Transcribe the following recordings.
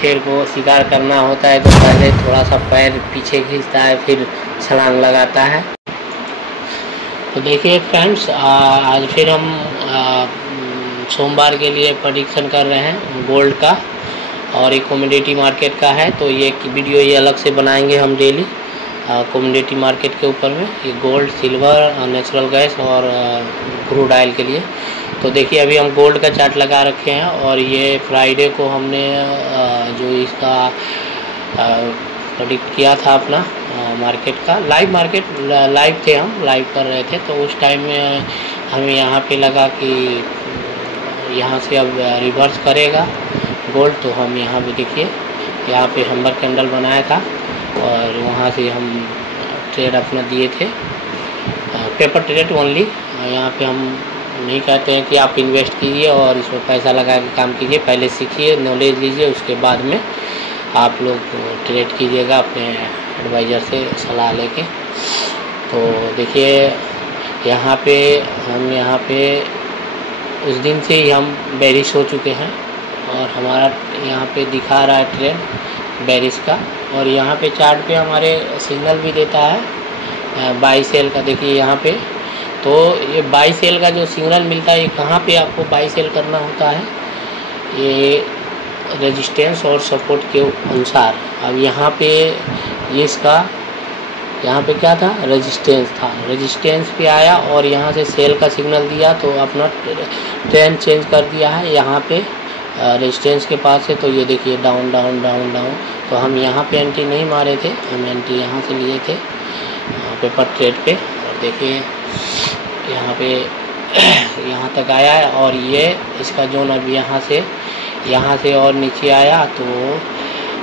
शेर को शिकार करना होता है तो पहले थोड़ा सा पैर पीछे खींचता है, फिर छलांग लगाता है। तो देखिए फ्रेंड्स, आज फिर हम सोमवार के लिए प्रेडिक्शन कर रहे हैं गोल्ड का, और एक कमोडिटी मार्केट का है। तो ये वीडियो ये अलग से बनाएंगे हम डेली कमोडिटी मार्केट के ऊपर में, ये गोल्ड, सिल्वर, नेचुरल गैस और क्रूड ऑयल के लिए। तो देखिए अभी हम गोल्ड का चार्ट लगा रखे हैं, और ये फ्राइडे को हमने जो इसका प्रेडिक्ट किया था अपना मार्केट का, लाइव थे, हम लाइव कर रहे थे। तो उस टाइम में हमें यहाँ पे लगा कि यहाँ से अब रिवर्स करेगा गोल्ड। तो हम यहाँ पे देखिए, यहाँ पे हैमर कैंडल बनाया था और वहाँ से हम ट्रेड अपना दिए थे, पेपर ट्रेड ओनली। यहाँ पे हम नहीं कहते हैं कि आप इन्वेस्ट कीजिए और इसमें पैसा लगा के काम कीजिए, पहले सीखिए, नॉलेज लीजिए, उसके बाद में आप लोग ट्रेड कीजिएगा अपने एडवाइज़र से सलाह लेके। तो देखिए यहाँ पे उस दिन से ही हम बेरिश हो चुके हैं, और हमारा यहाँ पे दिखा रहा है ट्रेंड बेरिश का। और यहाँ पे चार्ट पे हमारे सिग्नल भी देता है बाई सेल का। देखिए यहाँ पे, तो ये बाई सेल का जो सिग्नल मिलता है, ये कहाँ पे आपको बाई सेल करना होता है, ये रेजिस्टेंस और सपोर्ट के अनुसार। अब यहाँ पे ये इसका यहाँ पे क्या था, रेजिस्टेंस था, रेजिस्टेंस पे आया और यहाँ से सेल का सिग्नल दिया, तो अपना ट्रेंड चेंज कर दिया है। यहाँ पे रेजिस्टेंस के पास है, तो ये देखिए डाउन डाउन डाउन डाउन। तो हम यहाँ पे एंट्री नहीं मारे थे, हम एंट्री यहाँ से लिए थे पेपर ट्रेड पे। और देखिए यहाँ पे यहाँ तक आया है, और ये इसका जोन अब यहाँ से और नीचे आया, तो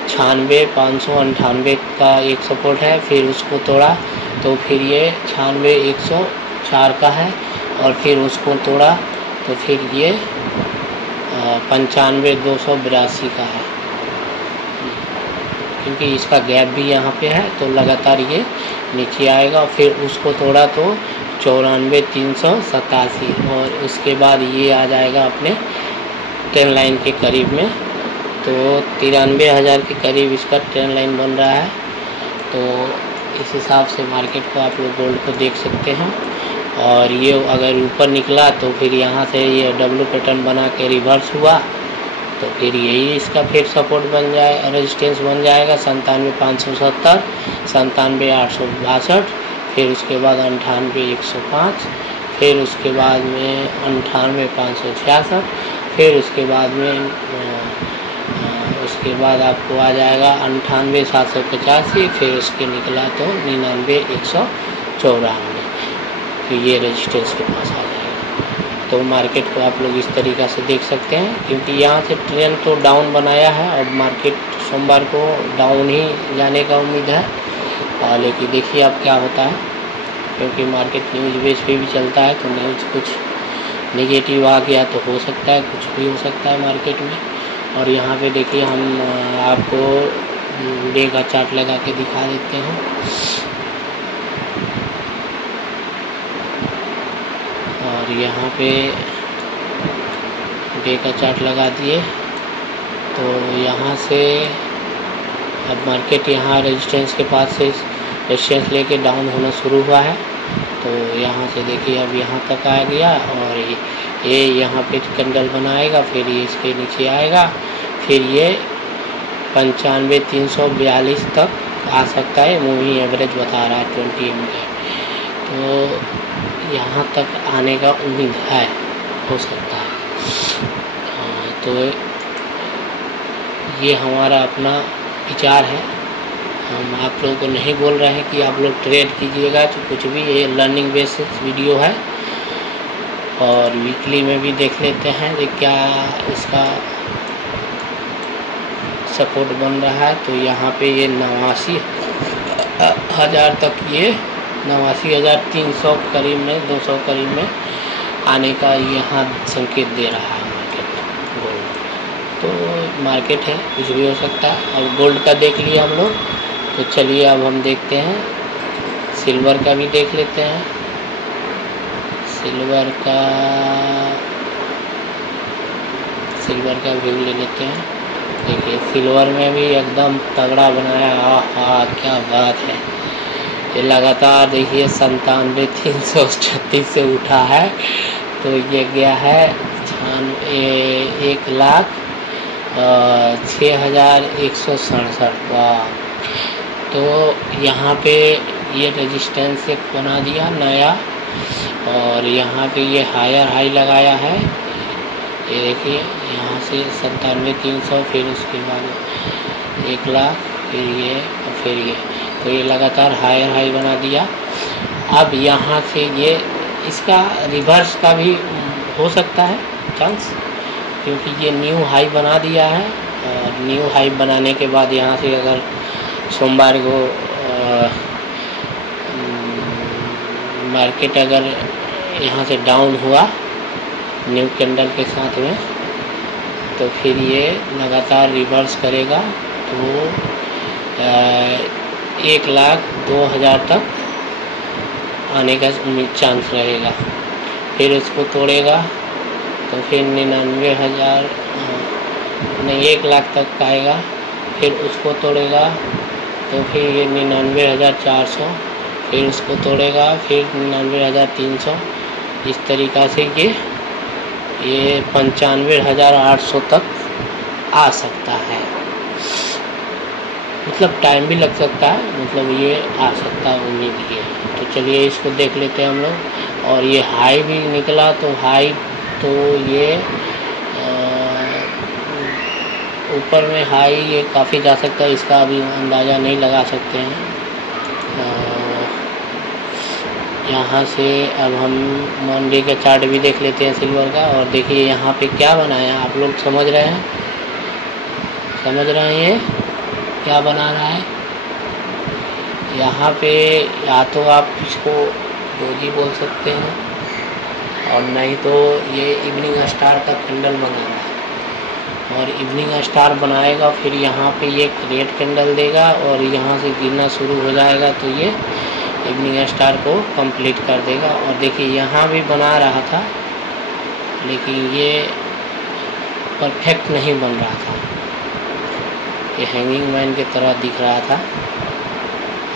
96, 598 का एक सपोर्ट है, फिर उसको तोड़ा, तो फिर ये 96, 104 का है, और फिर उसको तोड़ा, तो फिर ये 95, 282 का है, क्योंकि इसका गैप भी यहाँ पे है, तो लगातार ये नीचे आएगा। फिर उसको तोड़ा तो 94, 387, और उसके बाद ये आ जाएगा अपने 10 लाइन के करीब में, तो 93,000 के करीब इसका ट्रेंड लाइन बन रहा है। तो इस हिसाब से मार्केट को आप लोग गोल्ड को देख सकते हैं। और ये अगर ऊपर निकला तो फिर यहाँ से ये डब्ल्यू पैटर्न बना के रिवर्स हुआ, तो फिर यही इसका फिर सपोर्ट बन जाए, रेजिस्टेंस बन जाएगा 97,570, 97,862, फिर उसके बाद 98,105, फिर उसके बाद में 98,566, फिर उसके बाद में उसके बाद आपको आ जाएगा 98,785, फिर उसके निकला तो 99,194, फिर ये रेजिस्टेंस के पास आ जाएगा। तो मार्केट को आप लोग इस तरीक़ा से देख सकते हैं, क्योंकि यहाँ से ट्रेंड तो डाउन बनाया है, और मार्केट सोमवार को डाउन ही जाने का उम्मीद है। लेकिन देखिए अब क्या होता है, क्योंकि मार्केट न्यूज़ बेस पे भी चलता है, तो न्यूज़ कुछ नेगेटिव आ गया तो हो सकता है, कुछ भी हो सकता है मार्केट में। और यहाँ पे देखिए हम आपको डे का चार्ट लगा के दिखा देते हैं। और यहाँ पे डे का चार्ट लगा दिए, तो यहाँ से अब मार्केट यहाँ रेजिस्टेंस के पास से रेजिस्टेंस लेके डाउन होना शुरू हुआ है। तो यहाँ से देखिए अब यहाँ तक आ गया, और ये यहाँ पे कैंडल बनाएगा, फिर ये इसके नीचे आएगा, फिर ये 95,342 तक आ सकता है, मूविंग एवरेज बता रहा है 20 में। तो यहाँ तक आने का उम्मीद है, हो सकता है। तो ये हमारा अपना विचार है, हम आप लोगों को नहीं बोल रहे हैं कि आप लोग ट्रेड कीजिएगा, तो कुछ भी, ये लर्निंग बेसिस वीडियो है। और वीकली में भी देख लेते हैं कि क्या इसका सपोर्ट बन रहा है। तो यहाँ पे ये 89,000 तक, ये 89,300 करीब में, 200 करीब में आने का यहाँ संकेत दे रहा है मार्केट गोल्ड। तो मार्केट है, कुछ भी हो सकता है। अब गोल्ड का देख लिया हम लोग, तो चलिए अब हम देखते हैं सिल्वर का भी देख लेते हैं। सिल्वर का व्यू ले लेते हैं। देखिए सिल्वर में भी एकदम तगड़ा बनाया। आहा क्या बात है। ये लगातार देखिए 97,336 से उठा है, तो ये गया है 1,06,167। वाह। तो यहाँ पे ये रेजिस्टेंस एक बना दिया नया, और यहाँ पे ये हायर हाई लगाया है। ये देखिए यहाँ से 97,300, फिर उसके बाद 1,00,000, फिर ये तो ये लगातार हायर हाई बना दिया। अब यहाँ से ये इसका रिवर्स का भी हो सकता है चांस, क्योंकि ये न्यू हाई बना दिया है। और न्यू हाई बनाने के बाद यहाँ से अगर सोमवार को मार्केट अगर यहाँ से डाउन हुआ न्यू कैंडल के साथ में, तो फिर ये लगातार रिवर्स करेगा, तो 1,02,000 तक आने का चांस रहेगा। फिर उसको तोड़ेगा तो फिर 99,000 नहीं 1,00,000 तक आएगा। फिर उसको तोड़ेगा तो फिर ये 99,400, फिर उसको तोड़ेगा फिर 99,300। इस तरीक़ा से ये 95,800 तक आ सकता है। मतलब टाइम भी लग सकता है, मतलब ये आ सकता है, उम्मीद ये। तो चलिए इसको देख लेते हैं हम लोग। और ये हाई भी निकला, तो हाई तो ये ऊपर में हाई ये काफ़ी जा सकता है, इसका अभी अंदाज़ा नहीं लगा सकते हैं। यहाँ से अब हम मंडे का चार्ट भी देख लेते हैं सिल्वर का। और देखिए यहाँ पे क्या बनाया, आप लोग समझ रहे हैं, ये क्या बना रहा है। यहाँ पे या तो आप इसको डोजी बोल सकते हैं, और नहीं तो ये इवनिंग स्टार का कैंडल बना रहा है। और इवनिंग स्टार बनाएगा, फिर यहाँ पे ये रेड कैंडल देगा और यहाँ से गिरना शुरू हो जाएगा, तो ये इवनिंग स्टार को कंप्लीट कर देगा। और देखिए यहाँ भी बना रहा था, लेकिन ये परफेक्ट नहीं बन रहा था, ये हैंगिंग मैन की तरह दिख रहा था।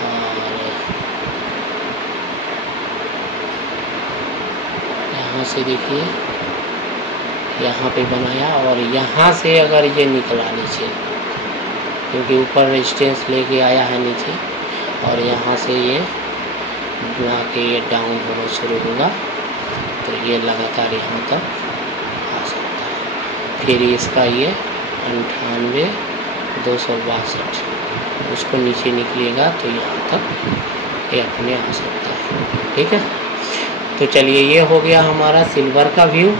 और यहाँ से देखिए यहाँ पे बनाया, और यहाँ से अगर ये निकला नीचे, क्योंकि ऊपर रेजिस्टेंस लेके आया है नीचे, और यहाँ से ये बुला के ये डाउन होना शुरू होगा, तो ये लगातार यहाँ तक आ सकता है। फिर इसका ये 98,262 उसको नीचे निकलेगा, तो यहाँ तक ये अपने आ सकता है। ठीक है, तो चलिए ये हो गया हमारा सिल्वर का व्यू।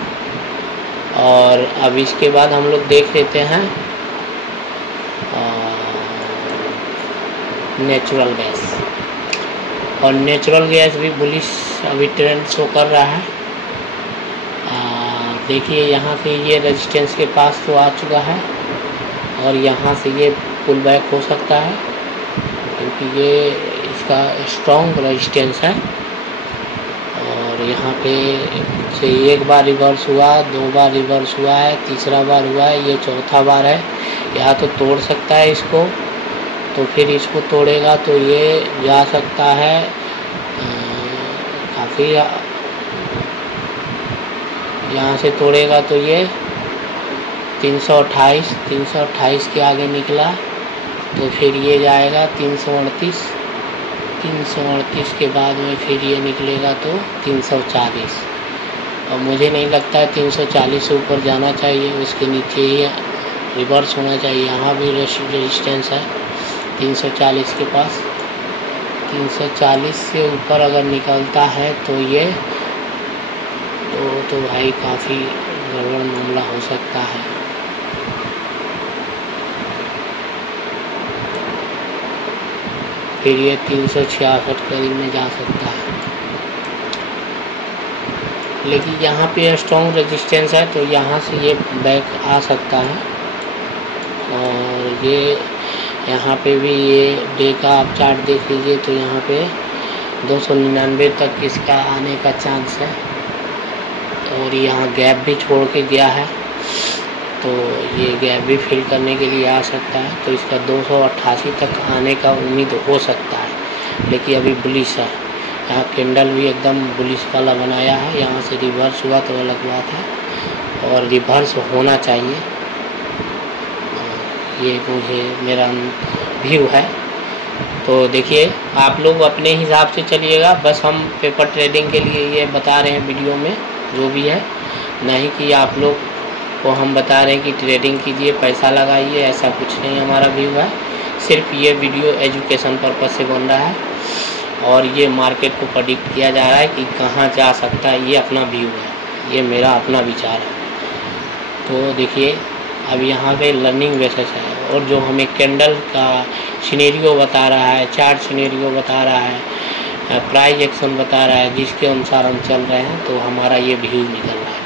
और अब इसके बाद हम लोग देख लेते हैं नेचुरल गैस। और नेचुरल गैस भी बुलिश अभी ट्रेंड शो कर रहा है। देखिए यहाँ से ये रेजिस्टेंस के पास तो आ चुका है, और यहाँ से ये पुल बैक हो सकता है, क्योंकि ये इसका स्ट्रॉन्ग रेजिस्टेंस है। और यहाँ पे से एक बार रिवर्स हुआ, 2 बार रिवर्स हुआ है, तीसरा बार हुआ है, ये चौथा बार है। या तो तोड़ सकता है इसको, तो फिर इसको तोड़ेगा तो ये जा सकता है काफ़ी, यहाँ से तोड़ेगा तो ये 328 के आगे निकला, तो फिर ये जाएगा 338 के बाद में फिर ये निकलेगा तो 340। और मुझे नहीं लगता है 340 से ऊपर जाना चाहिए, उसके नीचे ही रिवर्स होना चाहिए। यहाँ भी रेजिस्टेंस है 340 के पास। 340 से ऊपर अगर निकलता है तो ये तो भाई काफ़ी गड़बड़ मामला हो सकता है। फिर ये 366 करीब में जा सकता है, लेकिन यहाँ पे स्ट्रॉन्ग रेजिस्टेंस है, तो यहाँ से ये बैक आ सकता है। और ये यहाँ पे भी ये डे का आप चार्ट देख लीजिए, तो यहाँ पे 299 तक इसका आने का चांस है। और यहाँ गैप भी छोड़ के गया है, तो ये गैप भी फिल करने के लिए आ सकता है। तो इसका 288 तक आने का उम्मीद हो सकता है, लेकिन अभी बुलिश है। यहाँ कैंडल भी एकदम बुलिश वाला बनाया है। यहाँ से रिवर्स हुआ तो अलग बात है, और रिवर्स होना चाहिए। ये मुझे मेरा व्यू है। तो देखिए, आप लोग अपने हिसाब से चलिएगा। बस हम पेपर ट्रेडिंग के लिए ये बता रहे हैं वीडियो में जो भी है, नहीं कि आप लोग को हम बता रहे हैं कि ट्रेडिंग कीजिए, पैसा लगाइए, ऐसा कुछ नहीं हमारा व्यू है। सिर्फ ये वीडियो एजुकेशन पर्पज़ से बन रहा है, और ये मार्केट को प्रेडिक्ट किया जा रहा है कि कहाँ जा सकता है। ये अपना व्यू है, ये मेरा अपना विचार है। तो देखिए, अब यहाँ पे लर्निंग बेसिस है, और जो हमें कैंडल का सिनेरियो बता रहा है, चार्ट सिनेरियो बता रहा है, प्राइस एक्शन बता रहा है, जिसके अनुसार हम चल रहे हैं, तो हमारा ये व्यू निकल रहा है।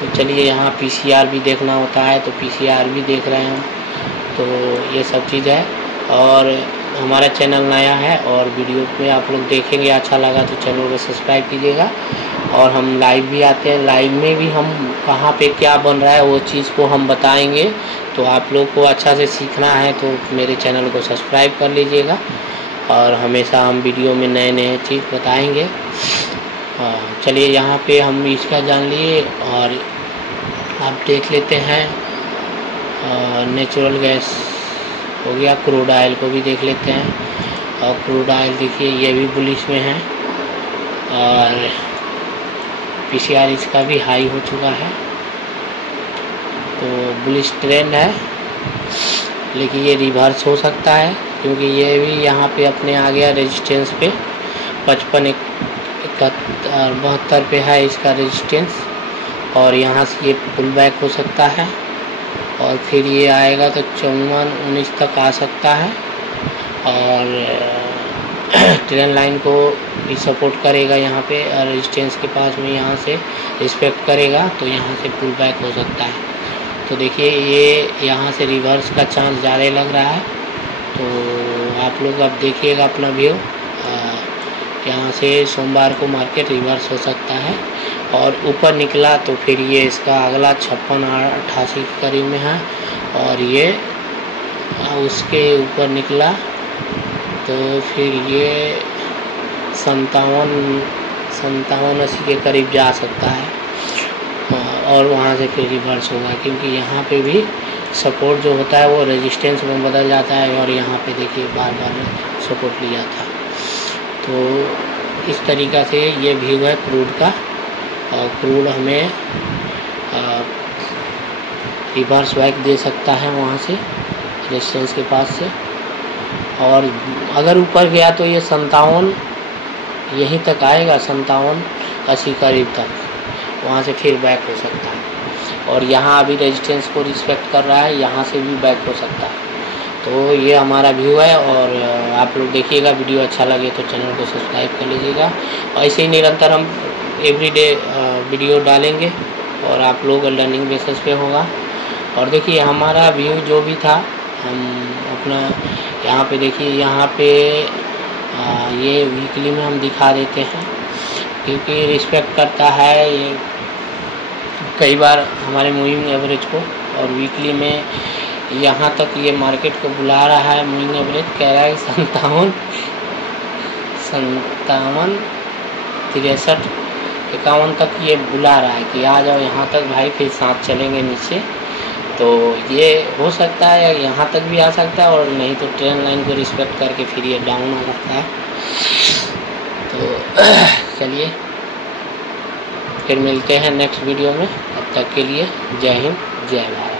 तो चलिए, यहाँ पीसीआर भी देखना होता है, तो पीसीआर भी देख रहे हैं हम। तो ये सब चीज़ है, और हमारा चैनल नया है, और वीडियो में आप लोग देखेंगे, अच्छा लगा तो चैनल को सब्सक्राइब कीजिएगा। और हम लाइव भी आते हैं, लाइव में भी हम कहाँ पे क्या बन रहा है वो चीज़ को हम बताएंगे। तो आप लोग को अच्छा से सीखना है तो मेरे चैनल को सब्सक्राइब कर लीजिएगा, और हमेशा हम वीडियो में नए नए चीज़ बताएंगे। चलिए, यहाँ पे हम इसका जान लिए, और आप देख लेते हैं नेचुरल गैस हो गया, क्रूड ऑयल को भी देख लेते हैं। और क्रूड ऑयल देखिए, ये भी बुलिश में है, और पीसीआर इसका भी हाई हो चुका है। तो बुलिश ट्रेंड है, लेकिन ये रिवर्स हो सकता है, क्योंकि ये भी यहाँ पे अपने आ गया रेजिस्टेंस पे 55 72 पे है इसका रेजिस्टेंस, और यहाँ से ये पुल बैक हो सकता है, और फिर ये आएगा तो 54-19 तक आ सकता है, और ट्रेंड लाइन को भी सपोर्ट करेगा यहाँ पे, और रेजिस्टेंस के पास में यहाँ से रिस्पेक्ट करेगा, तो यहाँ से पुल बैक हो सकता है। तो देखिए, ये यहाँ से रिवर्स का चांस ज़्यादा लग रहा है। तो आप लोग अब देखिएगा अपना व्यू। यहाँ से सोमवार को मार्केट रिवर्स हो सकता है, और ऊपर निकला तो फिर ये इसका अगला 56-88 के करीब में है, और ये उसके ऊपर निकला तो फिर ये 57-80 के करीब जा सकता है, और वहाँ से फिर रिवर्स होगा, क्योंकि यहाँ पे भी सपोर्ट जो होता है वो रेजिस्टेंस में बदल जाता है, और यहाँ पे देखिए बार बार सपोर्ट लिया था। तो इस तरीक़ा से ये व्यू है क्रूड का, और क्रूड हमें रिवर्स बैक दे सकता है वहाँ से रेजिस्टेंस के पास से, और अगर ऊपर गया तो ये 57 यहीं तक आएगा, 57-80 करीब तक, वहाँ से फिर बैक हो सकता है। और यहाँ अभी रेजिस्टेंस को रिस्पेक्ट कर रहा है, यहाँ से भी बैक हो सकता है। तो ये हमारा व्यू है, और आप लोग देखिएगा। वीडियो अच्छा लगे तो चैनल को सब्सक्राइब कर लीजिएगा। ऐसे ही निरंतर हम एवरीडे वीडियो डालेंगे, और आप लोग लर्निंग बेसिस पे होगा। और देखिए, हमारा व्यू जो भी था हम अपना यहाँ पे देखिए, यहाँ पे ये वीकली में हम दिखा देते हैं, क्योंकि रिस्पेक्ट करता है ये कई बार हमारे मूविंग एवरेज को, और वीकली में यहाँ तक ये मार्केट को बुला रहा है। मूविंग एवरेज कह रहा है 57, 63, 51 तक ये बुला रहा है कि आ जाओ यहाँ तक भाई, फिर साथ चलेंगे नीचे। तो ये हो सकता है, या यहाँ तक भी आ सकता है, और नहीं तो ट्रेंड लाइन को रिस्पेक्ट करके फिर ये डाउन आ सकता है। तो चलिए, फिर मिलते हैं नेक्स्ट वीडियो में। तब तक के लिए जय हिंद, जय भारत।